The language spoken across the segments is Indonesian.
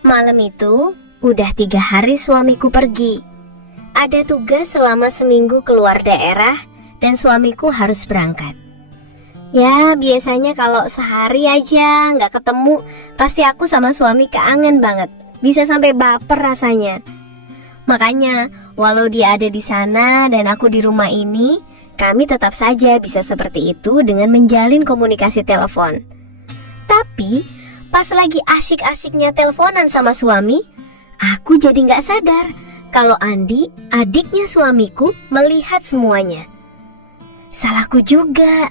Malam itu, udah 3 hari suamiku pergi. Ada tugas selama seminggu keluar daerah dan suamiku harus berangkat. Ya, biasanya kalau sehari aja nggak ketemu, pasti aku sama suami keangen banget. Bisa sampai baper rasanya. Makanya, walau dia ada di sana dan aku di rumah ini, kami tetap saja bisa seperti itu dengan menjalin komunikasi telepon. Tapi, pas lagi asyik-asyiknya teleponan sama suami, aku jadi nggak sadar kalau Andi, adiknya suamiku, melihat semuanya. Salahku juga.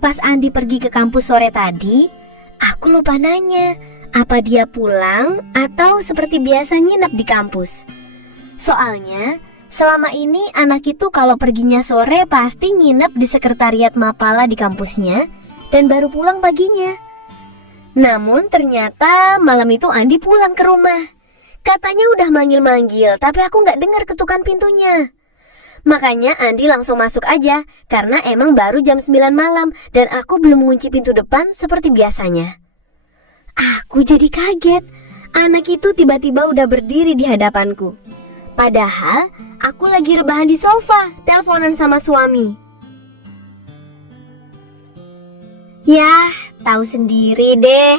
Pas Andi pergi ke kampus sore tadi, aku lupa nanya apa dia pulang atau seperti biasa nginep di kampus. Soalnya, selama ini anak itu kalau perginya sore pasti nginep di sekretariat Mapala di kampusnya dan baru pulang paginya. Namun ternyata malam itu Andi pulang ke rumah. Katanya udah manggil-manggil, tapi aku nggak dengar ketukan pintunya. Makanya Andi langsung masuk aja, karena emang baru jam 9 malam dan aku belum mengunci pintu depan seperti biasanya. Aku jadi kaget, anak itu tiba-tiba udah berdiri di hadapanku. Padahal aku lagi rebahan di sofa, teleponan sama suami. Yah, tahu sendiri deh,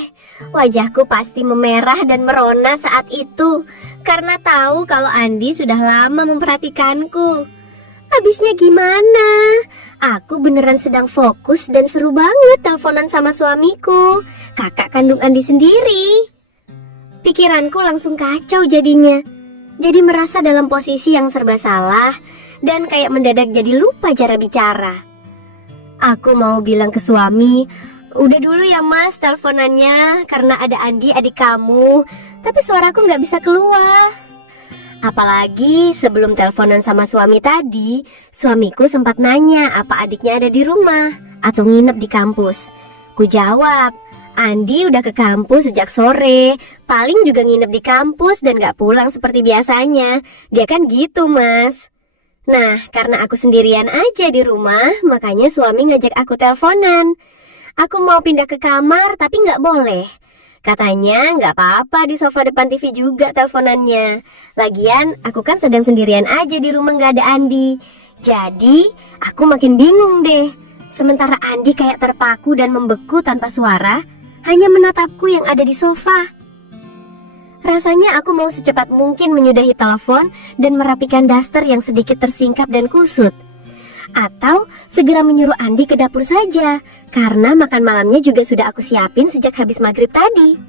wajahku pasti memerah dan merona saat itu karena tahu kalau Andi sudah lama memperhatikanku. Habisnya gimana? Aku beneran sedang fokus dan seru banget teleponan sama suamiku, kakak kandung Andi sendiri. Pikiranku langsung kacau jadinya. Jadi merasa dalam posisi yang serba salah dan kayak mendadak jadi lupa cara bicara. Aku mau bilang ke suami, udah dulu ya mas teleponannya karena ada Andi adik kamu, tapi suaraku nggak bisa keluar. Apalagi sebelum teleponan sama suami tadi, suamiku sempat nanya apa adiknya ada di rumah atau nginep di kampus. Ku jawab, Andi udah ke kampus sejak sore, paling juga nginep di kampus dan gak pulang seperti biasanya. Dia kan gitu mas. Nah, karena aku sendirian aja di rumah, makanya suami ngajak aku teleponan. Aku mau pindah ke kamar tapi gak boleh. Katanya nggak apa-apa di sofa depan TV juga teleponannya. Lagian aku kan sedang sendirian aja di rumah nggak ada Andi. Jadi aku makin bingung deh. Sementara Andi kayak terpaku dan membeku tanpa suara, hanya menatapku yang ada di sofa. Rasanya aku mau secepat mungkin menyudahi telepon dan merapikan daster yang sedikit tersingkap dan kusut. Atau segera menyuruh Andi ke dapur saja, karena makan malamnya juga sudah aku siapin sejak habis maghrib tadi.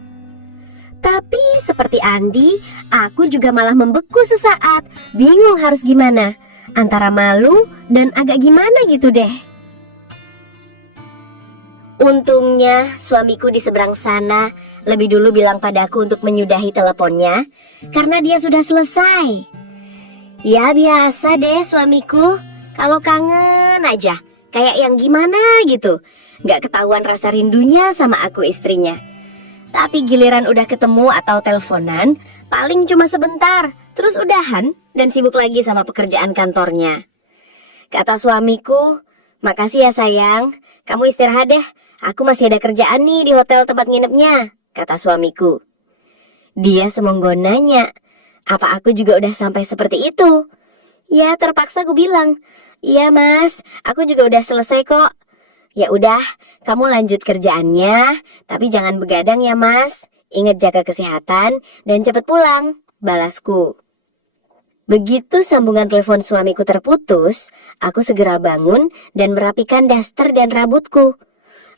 Tapi seperti Andi, aku juga malah membeku sesaat, bingung harus gimana, antara malu dan agak gimana gitu deh. Untungnya suamiku di seberang sana lebih dulu bilang padaku untuk menyudahi teleponnya, karena dia sudah selesai. Ya biasa deh suamiku, kalau kangen aja, kayak yang gimana gitu. Gak ketahuan rasa rindunya sama aku istrinya. Tapi giliran udah ketemu atau teleponan, paling cuma sebentar, terus udahan dan sibuk lagi sama pekerjaan kantornya. Kata suamiku, makasih ya sayang, kamu istirahat deh. Aku masih ada kerjaan nih di hotel tempat nginepnya, kata suamiku. Dia semonggo nanya, apa aku juga udah sampai seperti itu? Ya terpaksa gue bilang, iya mas, aku juga udah selesai kok. Ya udah, kamu lanjut kerjaannya, tapi jangan begadang ya mas. Ingat jaga kesehatan dan cepet pulang, balasku. Begitu sambungan telepon suamiku terputus, aku segera bangun dan merapikan daster dan rambutku.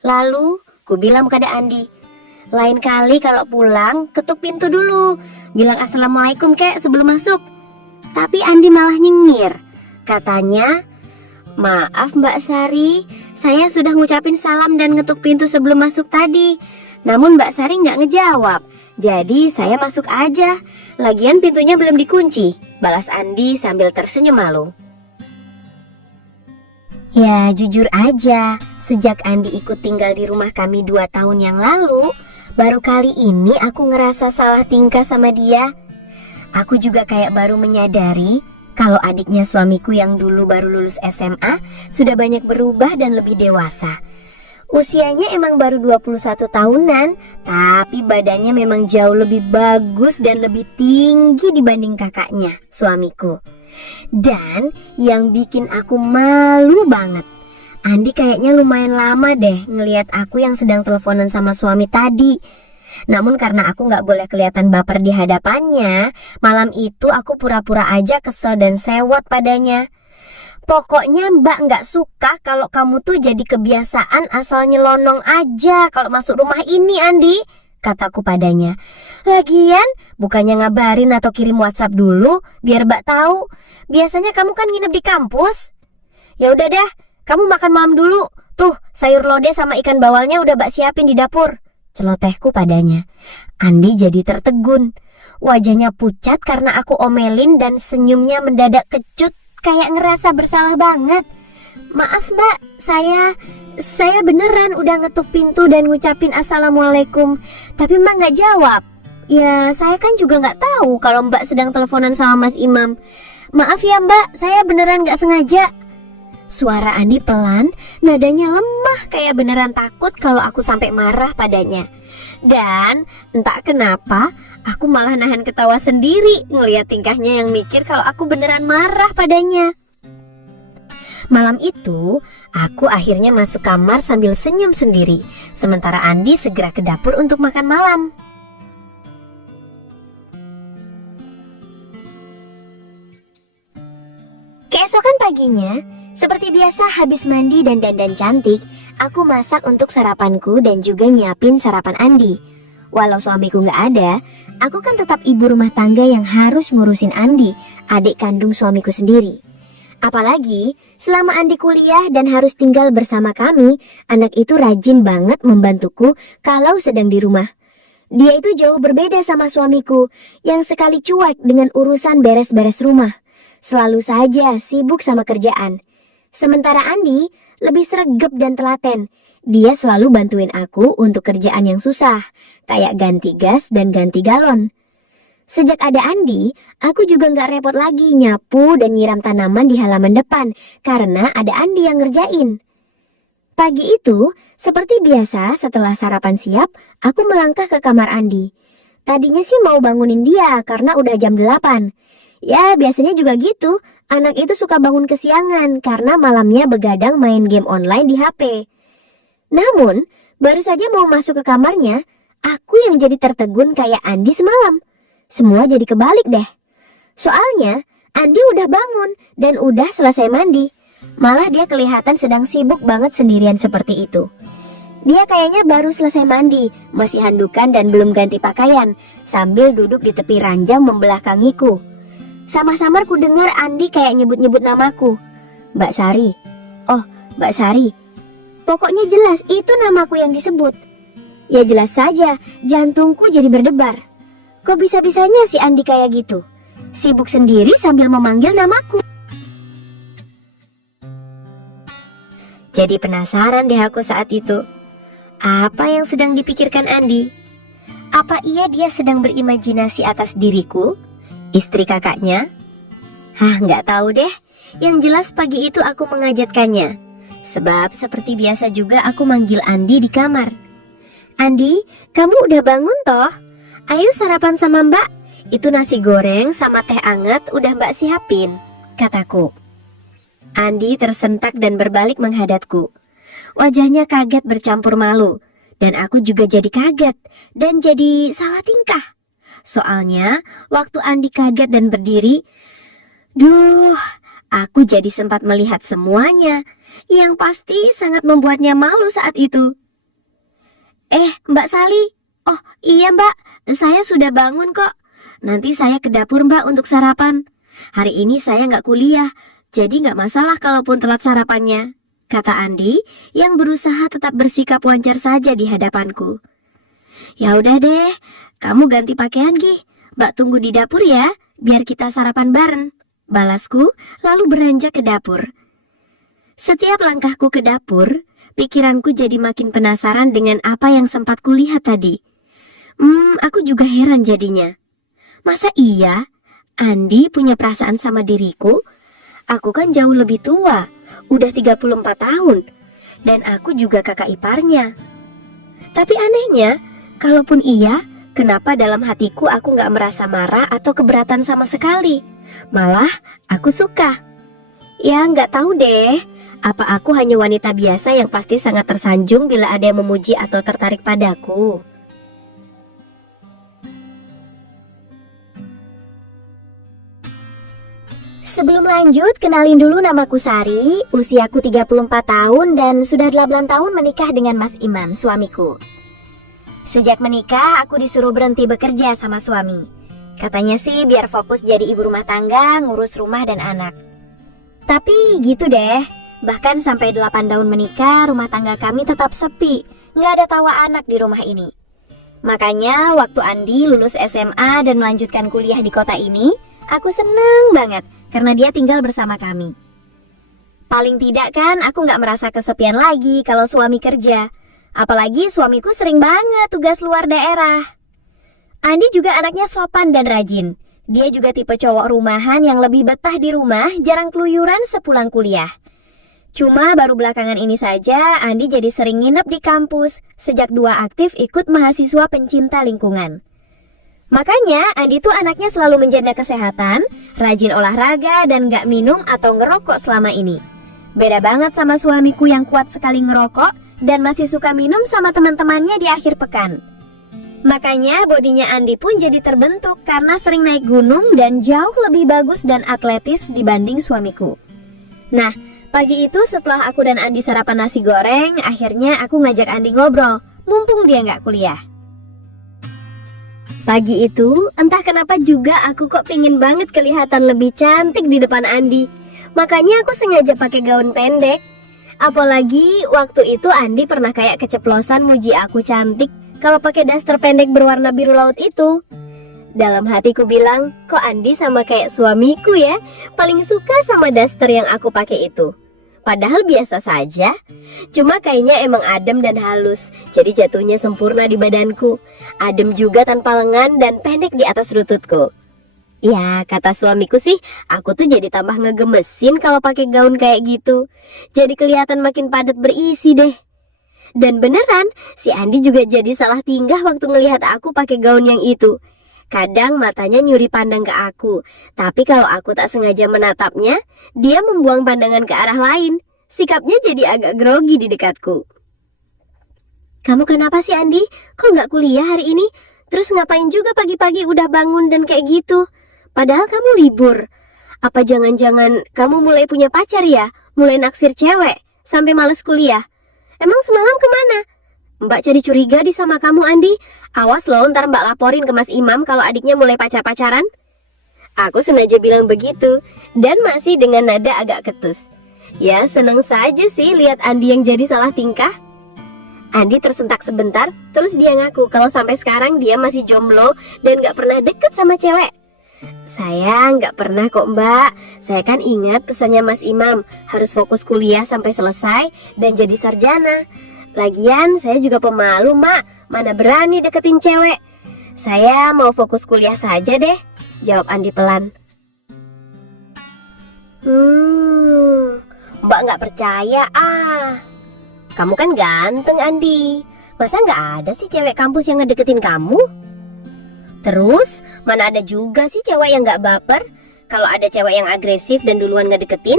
Lalu, ku bilang pada Andi, lain kali kalau pulang, ketuk pintu dulu. Bilang assalamualaikum kek sebelum masuk. Tapi Andi malah nyengir. Katanya, maaf Mbak Sari, saya sudah ngucapin salam dan ngetuk pintu sebelum masuk tadi. Namun Mbak Sari nggak ngejawab. Jadi saya masuk aja. Lagian pintunya belum dikunci, balas Andi sambil tersenyum malu. Ya jujur aja, sejak Andi ikut tinggal di rumah kami 2 tahun yang lalu, baru kali ini aku ngerasa salah tingkah sama dia. Aku juga kayak baru menyadari kalau adiknya suamiku yang dulu baru lulus SMA sudah banyak berubah dan lebih dewasa. Usianya emang baru 21 tahunan, tapi badannya memang jauh lebih bagus dan lebih tinggi dibanding kakaknya, suamiku. Dan yang bikin aku malu banget, Andi kayaknya lumayan lama deh ngelihat aku yang sedang teleponan sama suami tadi. Namun karena aku gak boleh kelihatan baper di hadapannya, malam itu aku pura-pura aja kesel dan sewot padanya. Pokoknya Mbak gak suka kalau kamu tuh jadi kebiasaan asal nyelonong aja kalau masuk rumah ini, Andi, kataku padanya. Lagian bukannya ngabarin atau kirim WhatsApp dulu biar Mbak tahu. Biasanya kamu kan nginep di kampus. Ya udah dah, kamu makan malam dulu. Tuh, sayur lodeh sama ikan bawalnya udah Mbak siapin di dapur, celotehku padanya. Andi jadi tertegun. Wajahnya pucat karena aku omelin dan senyumnya mendadak kecut, kayak ngerasa bersalah banget. Maaf Mbak, saya beneran udah ngetuk pintu dan ngucapin assalamualaikum, tapi Mbak gak jawab. Ya saya kan juga gak tahu kalau Mbak sedang teleponan sama Mas Imam. Maaf ya Mbak, saya beneran gak sengaja. Suara Andi pelan, nadanya lemah kayak beneran takut kalau aku sampai marah padanya. Dan entah kenapa aku malah nahan ketawa sendiri ngelihat tingkahnya yang mikir kalau aku beneran marah padanya. Malam itu aku akhirnya masuk kamar sambil senyum sendiri, sementara Andi segera ke dapur untuk makan malam. Keesokan paginya, seperti biasa habis mandi dan dandan cantik, aku masak untuk sarapanku dan juga nyiapin sarapan Andi. Walau suamiku gak ada, aku kan tetap ibu rumah tangga yang harus ngurusin Andi, adik kandung suamiku sendiri. Apalagi selama Andi kuliah dan harus tinggal bersama kami, anak itu rajin banget membantuku kalau sedang di rumah. Dia itu jauh berbeda sama suamiku yang sekali cuek dengan urusan beres-beres rumah. Selalu saja sibuk sama kerjaan. Sementara Andi lebih sregep dan telaten. Dia selalu bantuin aku untuk kerjaan yang susah, kayak ganti gas dan ganti galon. Sejak ada Andi, aku juga gak repot lagi nyapu dan nyiram tanaman di halaman depan, karena ada Andi yang ngerjain. Pagi itu, seperti biasa setelah sarapan siap, aku melangkah ke kamar Andi. Tadinya sih mau bangunin dia karena udah jam 8. Ya biasanya juga gitu, anak itu suka bangun kesiangan karena malamnya begadang main game online di HP. Namun, baru saja mau masuk ke kamarnya, aku yang jadi tertegun kayak Andi semalam. Semua jadi kebalik deh. Soalnya, Andi udah bangun dan udah selesai mandi. Malah dia kelihatan sedang sibuk banget sendirian seperti itu. Dia kayaknya baru selesai mandi, masih handukan dan belum ganti pakaian, sambil duduk di tepi ranjang membelakangiku. Samar-samar ku dengar Andi kayak nyebut-nyebut namaku. Mbak Sari. Oh, Mbak Sari. Pokoknya jelas itu namaku yang disebut. Ya jelas saja, jantungku jadi berdebar. Kok bisa-bisanya si Andi kayak gitu? Sibuk sendiri sambil memanggil namaku. Jadi penasaran deh aku saat itu. Apa yang sedang dipikirkan Andi? Apa dia sedang berimajinasi atas diriku? Istri kakaknya? Hah, nggak tahu deh. Yang jelas pagi itu aku mengajatkannya. Sebab seperti biasa juga aku manggil Andi di kamar. Andi, kamu udah bangun toh? Ayo sarapan sama Mbak. Itu nasi goreng sama teh anget udah Mbak siapin, kataku. Andi tersentak dan berbalik menghadapku. Wajahnya kaget bercampur malu. Dan aku juga jadi kaget dan jadi salah tingkah. Soalnya waktu Andi kaget dan berdiri, aku jadi sempat melihat semuanya, yang pasti sangat membuatnya malu saat itu. Mbak Sali. Oh iya Mbak, saya sudah bangun kok. Nanti saya ke dapur Mbak untuk sarapan. Hari ini saya nggak kuliah, jadi nggak masalah kalaupun telat sarapannya, kata Andi yang berusaha tetap bersikap wajar saja di hadapanku. Ya udah deh, kamu ganti pakaian Gi. Mbak tunggu di dapur ya, biar kita sarapan bareng, balasku lalu beranjak ke dapur. Setiap langkahku ke dapur, pikiranku jadi makin penasaran dengan apa yang sempat kulihat tadi. Aku juga heran jadinya. Masa iya Andi punya perasaan sama diriku? Aku kan jauh lebih tua, udah 34 tahun. Dan aku juga kakak iparnya. Tapi anehnya, kalaupun iya, kenapa dalam hatiku aku gak merasa marah atau keberatan sama sekali? Malah aku suka. Ya gak tahu deh, apa aku hanya wanita biasa yang pasti sangat tersanjung bila ada yang memuji atau tertarik padaku? Sebelum lanjut, kenalin dulu, namaku Sari, usiaku 34 tahun dan sudah 8 tahun menikah dengan Mas Imam, suamiku. Sejak menikah, aku disuruh berhenti bekerja sama suami. Katanya sih biar fokus jadi ibu rumah tangga, ngurus rumah dan anak. Tapi gitu deh, bahkan sampai 8 tahun menikah, rumah tangga kami tetap sepi, nggak ada tawa anak di rumah ini. Makanya waktu Andi lulus SMA dan melanjutkan kuliah di kota ini, aku seneng banget karena dia tinggal bersama kami. Paling tidak kan aku gak merasa kesepian lagi kalau suami kerja. Apalagi suamiku sering banget tugas luar daerah. Andi juga anaknya sopan dan rajin. Dia juga tipe cowok rumahan yang lebih betah di rumah, jarang keluyuran sepulang kuliah. Cuma baru belakangan ini saja Andi jadi sering nginep di kampus sejak 2 aktif ikut mahasiswa pencinta lingkungan. Makanya Andi tuh anaknya selalu menjaga kesehatan, rajin olahraga dan gak minum atau ngerokok selama ini. Beda banget sama suamiku yang kuat sekali ngerokok dan masih suka minum sama teman-temannya di akhir pekan. Makanya bodinya Andi pun jadi terbentuk karena sering naik gunung dan jauh lebih bagus dan atletis dibanding suamiku. Nah, pagi itu setelah aku dan Andi sarapan nasi goreng, akhirnya aku ngajak Andi ngobrol, mumpung dia gak kuliah. Pagi itu, entah kenapa juga aku kok pingin banget kelihatan lebih cantik di depan Andi. Makanya aku sengaja pakai gaun pendek. Apalagi waktu itu Andi pernah kayak keceplosan muji aku cantik kalau pakai daster pendek berwarna biru laut itu. Dalam hatiku bilang, kok Andi sama kayak suamiku ya, paling suka sama daster yang aku pakai itu. Padahal biasa saja, cuma kayaknya emang adem dan halus, jadi jatuhnya sempurna di badanku. Adem juga tanpa lengan dan pendek di atas lututku. Ya, kata suamiku sih, aku tuh jadi tambah ngegemesin kalau pakai gaun kayak gitu. Jadi kelihatan makin padat berisi deh. Dan beneran, si Andi juga jadi salah tingkah waktu ngelihat aku pakai gaun yang itu. Kadang matanya nyuri pandang ke aku, tapi kalau aku tak sengaja menatapnya, dia membuang pandangan ke arah lain. Sikapnya jadi agak grogi di dekatku. Kamu kenapa sih Andi? Kok nggak kuliah hari ini? Terus ngapain juga pagi-pagi udah bangun dan kayak gitu? Padahal kamu libur. Apa jangan-jangan kamu mulai punya pacar ya? Mulai naksir cewek? Sampai males kuliah? Emang semalam kemana? Mbak jadi curiga di sama kamu Andi. Awas loh, ntar Mbak laporin ke Mas Imam kalau adiknya mulai pacar-pacaran. Aku sengaja bilang begitu, dan masih dengan nada agak ketus. Ya seneng saja sih lihat Andi yang jadi salah tingkah. Andi tersentak sebentar, terus dia ngaku kalau sampai sekarang dia masih jomblo dan gak pernah deket sama cewek. Saya gak pernah kok Mbak. Saya kan ingat pesannya Mas Imam, harus fokus kuliah sampai selesai dan jadi sarjana. Lagian saya juga pemalu Mak, mana berani deketin cewek. Saya mau fokus kuliah saja deh, jawab Andi pelan. Mbak gak percaya ah. Kamu kan ganteng Andi, masa gak ada sih cewek kampus yang ngedeketin kamu? Terus mana ada juga sih cewek yang gak baper kalau ada cewek yang agresif dan duluan ngedeketin?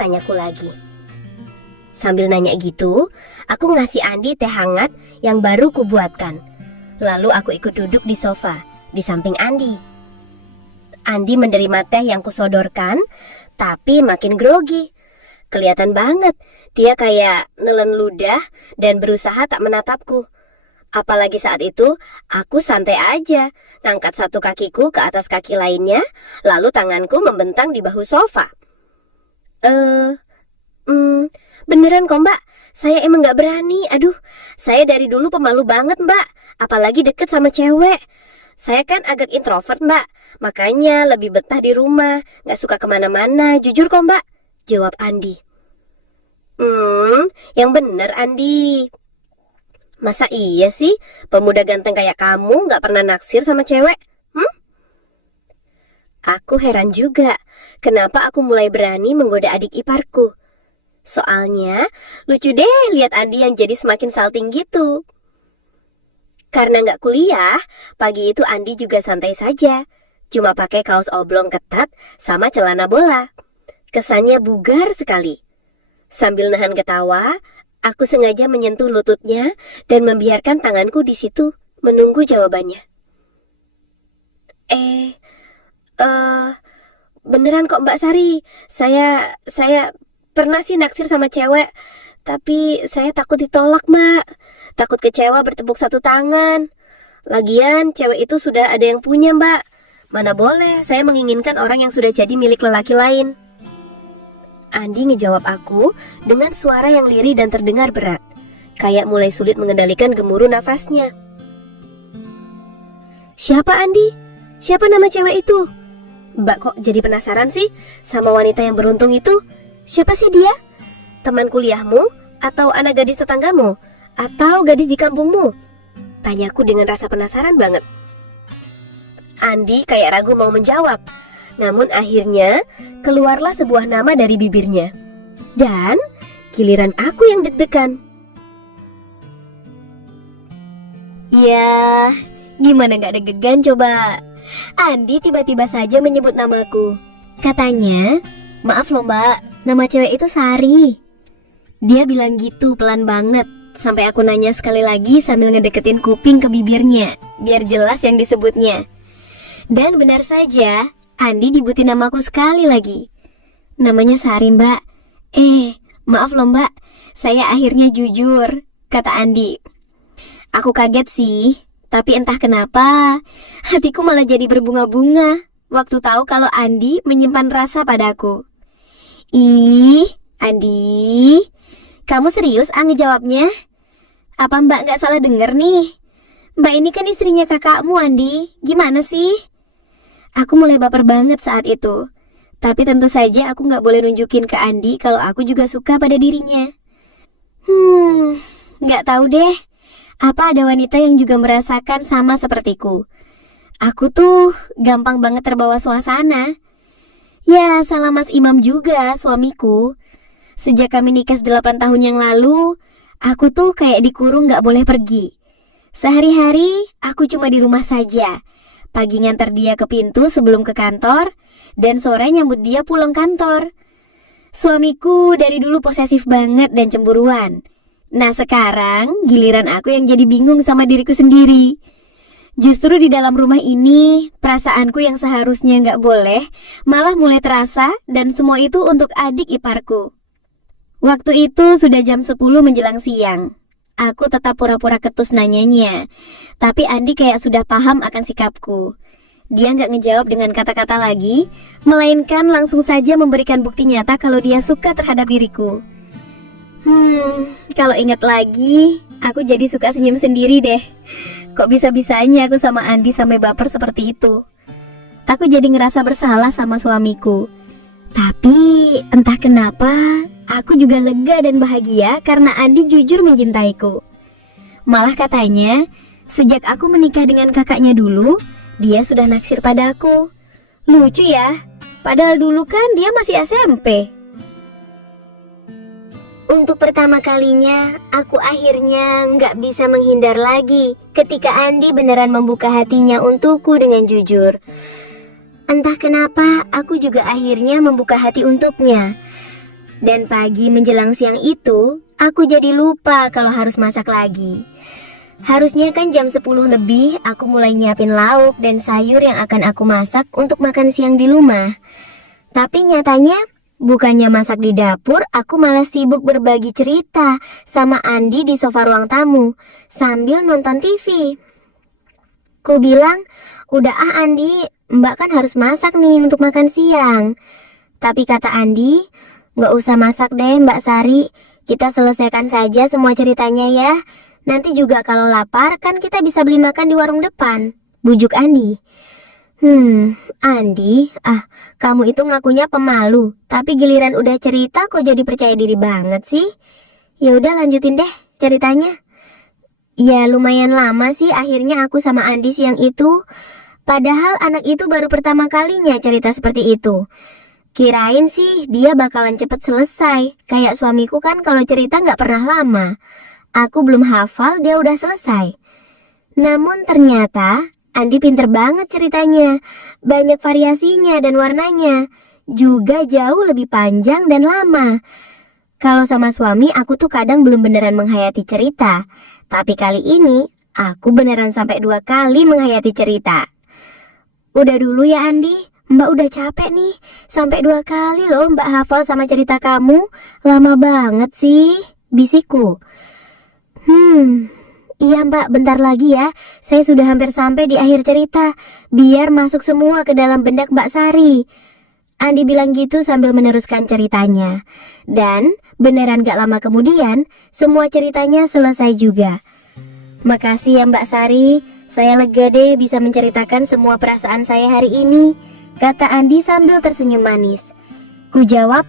Tanyaku lagi. Sambil nanya gitu, aku ngasih Andi teh hangat yang baru kubuatkan. Lalu aku ikut duduk di sofa, di samping Andi. Andi menerima teh yang kusodorkan, tapi makin grogi. Kelihatan banget, dia kayak nelen ludah dan berusaha tak menatapku. Apalagi saat itu, aku santai aja, ngangkat satu kakiku ke atas kaki lainnya, lalu tanganku membentang di bahu sofa. Beneran kok Mbak, saya emang gak berani. Aduh, saya dari dulu pemalu banget Mbak, apalagi deket sama cewek. Saya kan agak introvert Mbak, makanya lebih betah di rumah, gak suka kemana-mana, jujur kok Mbak, jawab Andi. Yang bener Andi. Masa iya sih, pemuda ganteng kayak kamu gak pernah naksir sama cewek? Aku heran juga, kenapa aku mulai berani menggoda adik iparku. Soalnya lucu deh lihat Andi yang jadi semakin salting gitu. Karena nggak kuliah, pagi itu Andi juga santai saja. Cuma pakai kaos oblong ketat sama celana bola. Kesannya bugar sekali. Sambil nahan ketawa, aku sengaja menyentuh lututnya dan membiarkan tanganku di situ menunggu jawabannya. Beneran kok Mbak Sari. Saya pernah sih naksir sama cewek, tapi saya takut ditolak, Mbak. Takut kecewa bertepuk satu tangan. Lagian cewek itu sudah ada yang punya, Mbak. Mana boleh saya menginginkan orang yang sudah jadi milik lelaki lain. Andi ngejawab aku dengan suara yang lirih dan terdengar berat, kayak mulai sulit mengendalikan gemuruh nafasnya. Siapa Andi? Siapa nama cewek itu? Mbak kok jadi penasaran sih sama wanita yang beruntung itu? Siapa sih dia? Teman kuliahmu? Atau anak gadis tetanggamu? Atau gadis di kampungmu? Tanyaku dengan rasa penasaran banget. Andi kayak ragu mau menjawab. Namun akhirnya keluarlah sebuah nama dari bibirnya. Dan giliran aku yang deg-degan. Ya, gimana gak deg-degan coba? Andi tiba-tiba saja menyebut namaku. Katanya, maaf loh Mbak, nama cewek itu Sari. Dia bilang gitu pelan banget, sampai aku nanya sekali lagi sambil ngedeketin kuping ke bibirnya, biar jelas yang disebutnya. Dan benar saja, Andi nyebutin namaku sekali lagi. Namanya Sari Mbak. Maaf loh Mbak, saya akhirnya jujur, kata Andi. Aku kaget sih, tapi entah kenapa hatiku malah jadi berbunga-bunga waktu tahu kalau Andi menyimpan rasa padaku. Ih, Andi, kamu serius ngejawabnya? Apa Mbak gak salah denger nih? Mbak ini kan istrinya kakakmu Andi, gimana sih? Aku mulai baper banget saat itu. Tapi tentu saja aku gak boleh nunjukin ke Andi kalau aku juga suka pada dirinya. Gak tahu deh. Apa ada wanita yang juga merasakan sama sepertiku? Aku tuh gampang banget terbawa suasana. Ya, salah Mas Imam juga, suamiku. Sejak kami nikah 8 tahun yang lalu, aku tuh kayak dikurung gak boleh pergi. Sehari-hari aku cuma di rumah saja. Pagi nganter dia ke pintu sebelum ke kantor, dan sore nyambut dia pulang kantor. Suamiku dari dulu posesif banget dan cemburuan. Nah sekarang giliran aku yang jadi bingung sama diriku sendiri. Justru di dalam rumah ini, perasaanku yang seharusnya gak boleh malah mulai terasa, dan semua itu untuk adik iparku. Waktu itu sudah jam 10 menjelang siang. Aku tetap pura-pura ketus nanyanya, tapi Andi kayak sudah paham akan sikapku. Dia gak ngejawab dengan kata-kata lagi, melainkan langsung saja memberikan bukti nyata kalau dia suka terhadap diriku. Kalau ingat lagi, aku jadi suka senyum sendiri deh. Kok bisa-bisanya aku sama Andi sampai baper seperti itu? Aku jadi ngerasa bersalah sama suamiku. Tapi entah kenapa, aku juga lega dan bahagia karena Andi jujur mencintaiku. Malah katanya, sejak aku menikah dengan kakaknya dulu, dia sudah naksir padaku. Lucu ya, padahal dulu kan dia masih SMP. Untuk pertama kalinya, aku akhirnya nggak bisa menghindar lagi ketika Andi beneran membuka hatinya untukku dengan jujur. Entah kenapa, aku juga akhirnya membuka hati untuknya. Dan pagi menjelang siang itu, aku jadi lupa kalau harus masak lagi. Harusnya kan jam 10 lebih, aku mulai nyiapin lauk dan sayur yang akan aku masak untuk makan siang di rumah. Tapi nyatanya, bukannya masak di dapur, aku malah sibuk berbagi cerita sama Andi di sofa ruang tamu sambil nonton TV. Ku bilang, udah Andi, Mbak kan harus masak nih untuk makan siang. Tapi kata Andi, gak usah masak deh Mbak Sari, kita selesaikan saja semua ceritanya ya. Nanti juga kalau lapar kan kita bisa beli makan di warung depan, bujuk Andi. Andi, kamu itu ngakunya pemalu, tapi giliran udah cerita kok jadi percaya diri banget sih. Ya udah lanjutin deh ceritanya. Ya lumayan lama sih akhirnya aku sama Andi siang itu. Padahal anak itu baru pertama kalinya cerita seperti itu. Kirain sih dia bakalan cepet selesai. Kayak suamiku kan kalau cerita nggak pernah lama. Aku belum hafal dia udah selesai. Namun ternyata Andi pinter banget ceritanya. Banyak variasinya dan warnanya. Juga jauh lebih panjang dan lama. Kalau sama suami aku tuh kadang belum beneran menghayati cerita. Tapi kali ini aku beneran sampai 2 kali menghayati cerita. Udah dulu ya Andi, Mbak udah capek nih. Sampai 2 kali loh Mbak hafal sama cerita kamu. Lama banget sih, bisikku. Iya Mbak, bentar lagi ya. Saya sudah hampir sampai di akhir cerita. Biar masuk semua ke dalam benak Mbak Sari. Andi bilang gitu sambil meneruskan ceritanya. Dan beneran gak lama kemudian, semua ceritanya selesai juga. Makasih ya Mbak Sari. Saya lega deh bisa menceritakan semua perasaan saya hari ini, kata Andi sambil tersenyum manis. Ku jawab,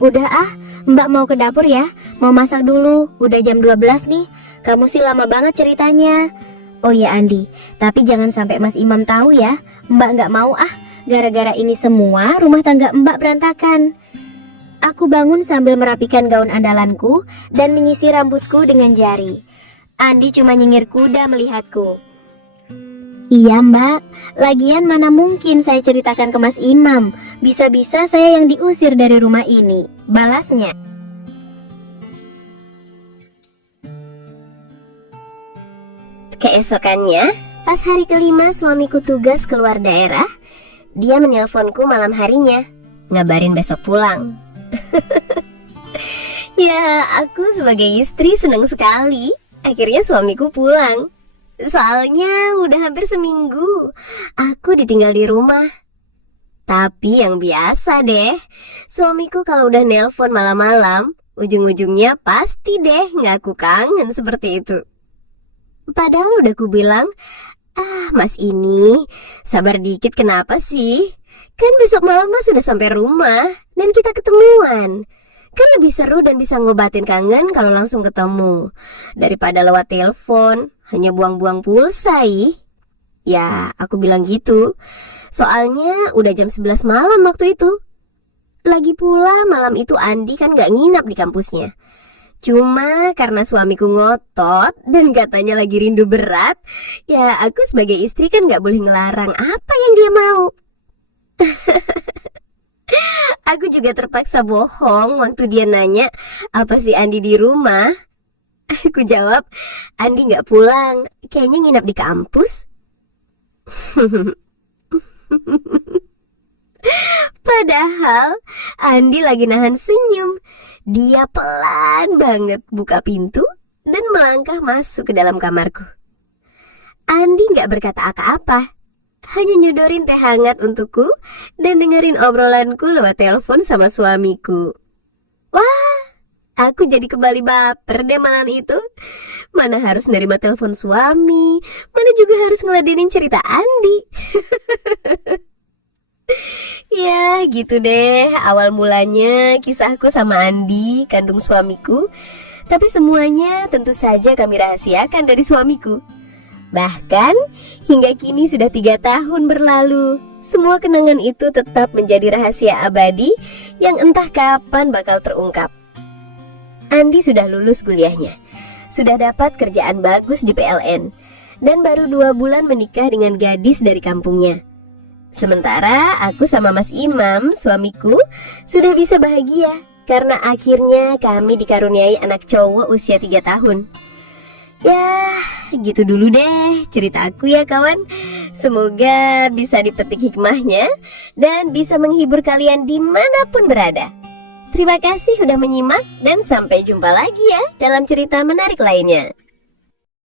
udah ah, Mbak mau ke dapur ya, mau masak dulu, udah jam 12 nih. Kamu sih lama banget ceritanya. Oh ya Andi, tapi jangan sampai Mas Imam tahu ya. Mbak gak mau ah, gara-gara ini semua rumah tangga Mbak berantakan. Aku bangun sambil merapikan gaun andalanku dan menyisir rambutku dengan jari. Andi cuma nyengir kuda melihatku. Iya Mbak, lagian mana mungkin saya ceritakan ke Mas Imam. Bisa-bisa saya yang diusir dari rumah ini, balasnya. Keesokannya, pas hari kelima suamiku tugas keluar daerah, dia menelponku malam harinya, ngabarin besok pulang. Ya, aku sebagai istri senang sekali. Akhirnya suamiku pulang. Soalnya udah hampir seminggu aku ditinggal di rumah. Tapi yang biasa deh, suamiku kalau udah nelpon malam-malam, ujung-ujungnya pasti deh ngaku kangen seperti itu. Padahal udah ku bilang, Mas ini sabar dikit kenapa sih? Kan besok malam Mas sudah sampai rumah dan kita ketemuan. Kan lebih seru dan bisa ngobatin kangen kalau langsung ketemu daripada lewat telepon, hanya buang-buang pulsa Ya, aku bilang gitu. Soalnya udah jam 11 malam waktu itu. Lagi pula malam itu Andi kan gak nginap di kampusnya. Cuma karena suamiku ngotot dan katanya lagi rindu berat, ya aku sebagai istri kan gak boleh ngelarang apa yang dia mau. Aku juga terpaksa bohong waktu dia nanya, apa sih Andi di rumah? Aku jawab, Andi gak pulang, kayaknya nginap di kampus. Padahal Andi lagi nahan senyum. Dia pelan banget buka pintu dan melangkah masuk ke dalam kamarku. Andi gak berkata apa-apa, hanya nyodorin teh hangat untukku dan dengerin obrolanku lewat telepon sama suamiku. Wah, aku jadi kembali baper deh malam itu. Mana harus nerima telepon suami, mana juga harus ngeladenin cerita Andi. Ya gitu deh awal mulanya kisahku sama Andi, kandung suamiku. Tapi semuanya tentu saja kami rahasiakan dari suamiku. Bahkan hingga kini sudah 3 tahun berlalu, semua kenangan itu tetap menjadi rahasia abadi yang entah kapan bakal terungkap. Andi sudah lulus kuliahnya, sudah dapat kerjaan bagus di PLN, dan baru 2 bulan menikah dengan gadis dari kampungnya. Sementara aku sama Mas Imam, suamiku, sudah bisa bahagia karena akhirnya kami dikaruniai anak cowok usia 3 tahun. Ya, gitu dulu deh cerita aku ya kawan. Semoga bisa dipetik hikmahnya dan bisa menghibur kalian dimanapun berada. Terima kasih sudah menyimak dan sampai jumpa lagi ya dalam cerita menarik lainnya.